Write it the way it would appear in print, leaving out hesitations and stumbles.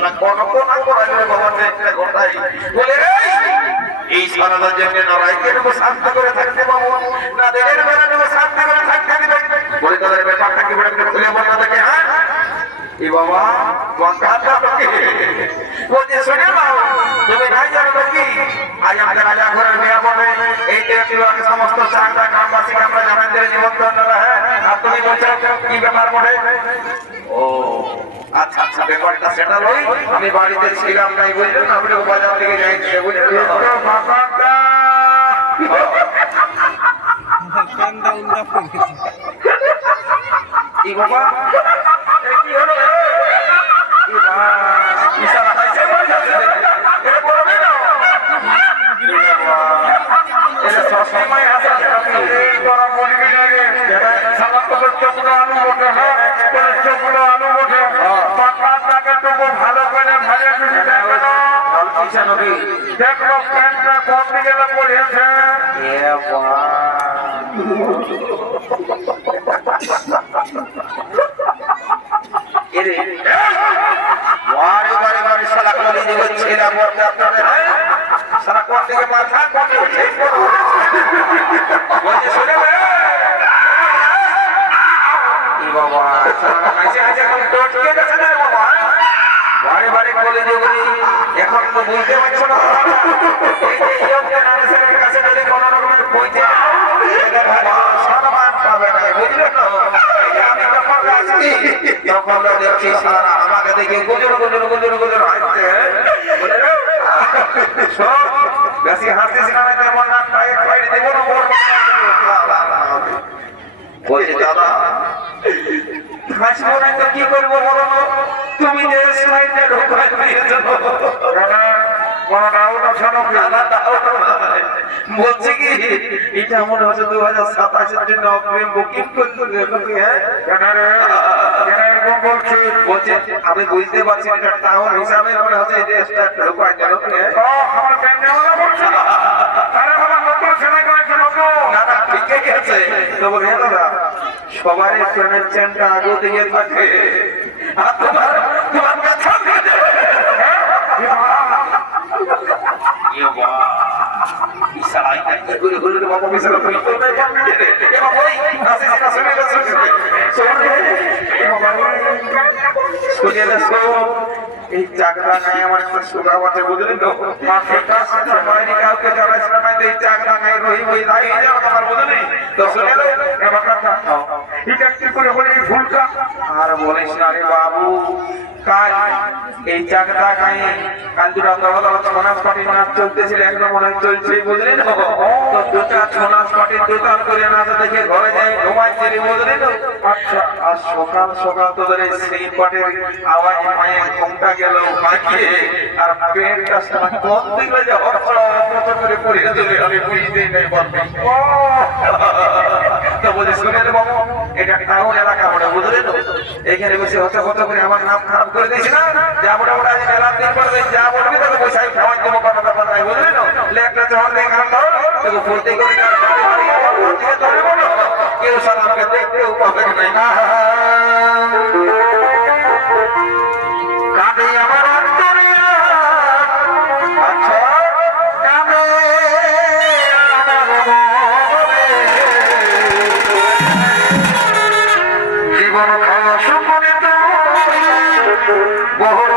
সারা কল্পনা করাইলে বাবা একটা কথাই বলে এই সারাটার জন্য না রাইতের উপর শান্ত করে থাকতে পাবো না দিনের বেলা নেবো শান্ত করে থাকতে দিবে বলে তাদের ব্যাপারটা কি বলে খুলে বলতে থাকে হ্যাঁ এই বাবা কথা বলছে শুনে নাও তুমি নাই জানো কি আজ আমাদের রাজা ঘরের মেয়া বলে এই তেরোটি সমস্ত চারটা গ্রামবাসীকে আমরা জানাই দিয়ে নিমন্ত্রণ দেওয়া হ্যাঁ আর তুমি বলছো কি ব্যাপার বলে ও আচ্ছা আচ্ছা ব্যাপারটা সেটা নয় আমি বাড়িতে ছিলাম নাই বুঝলেন আপনি বাজার থেকে যাইছে বুঝলেন কি বাবা কি হলো ইশারা খাইছে এটা বলবে না এটা সবসময় আসে তোরা বলবি না রে সমস্ত চোখগুলো আলু ওঠে হ্যাঁ চোখগুলো আলু ওঠে পাকাটাকে তো ভালো করে ভালো করে দেখো না কিসা নবী দেখো প্যান্টটা কোন দিকে পড়েছে এ বাবা এরে বারে বারে বারে শালা কলি দিবে ছেলা মরতে আপনাদের শালা কোন দিকে মাথা কোন দিকে বলছে শুনে রে ই বাবা শালা কাছে কাছে কোন টটকে গেছে না বাবা বারে বারে কলি দিবে এখন তো বলতে পারছো না এই যে ইয়কে নারের কাছে যদি কোন রকমের পৌঁছে এদের ভালো সম্মান পাবে না বুঝলেন না আমি যখন আসছি তখন দেখছি সারা আমাকে দেখে গুজর গুজর গুজর গুজর হাসছে সব বেশি হাসতেছি না তেমন না পায়ে পায়ে দেব না বলছে দাদা হাসবো না তো কি করবো বলো তুমি যে সাইডে ঢোকাই দিয়েছো বলছে কি এটা মনে হচ্ছে 2027-এর জন্য বুকিং বলছে আমি বুঝতে পারছি এটা টাউন হিসাবে মনে হচ্ছে এই দেশটা ঢোকাই দিল ঠিকই আছে সবাই ট্রেনের চেনটা আগে দিয়ে থাকে আর তোমার এই চাকরা নাই আমার একটা সুগাম আছে বুঝলেন তো কাউকে জানাইছিলাম এই চাকরা নাই রহি বই আমার বুঝলি তো শুনে এটা কি করে বলে ভুলটা আর বলিস না রে বাবু কাল এই চাকরা নাই কাল দুটা ছনাস পাটি নাচ চলতেছিল একদম মনে চলছে বুঝলেন তো দুটা ছনাস পাটি দোকান করে নাচ দেখে ঘরে যাই ঘুমাইছে রে বুঝলেন আচ্ছা আর সকাল সকাল তোদের এই সেই পাটের আওয়াজ পায়ে ঘুমটা গেল পাকিয়ে আর পেটটা সারা কোন দিকে যে হড়ছড়া করে পড়ে চলে আমি বুঝতেই নাই বলবি তো বলি শুনে রে বাবু এটা টাউন এলাকা বলে বুঝলেন তো এখানে বসে হতে হতে করে আমার নাম খারাপ করে দিয়েছি না যা বড় বড় আজ মেলার দিন পরে যা বলবি তাকে পয়সা খাওয়াই দেবো কথা কথা নাই বুঝলেন লেখটা যখন দেখান দাও তোকে ফুলতে করে কেউ সার আমাকে দেখতেও পাবে নাই কাঁদে আমার অন্তরে আচ্ছা কাঁদে জীবন খাওয়া সুপনে তো বহর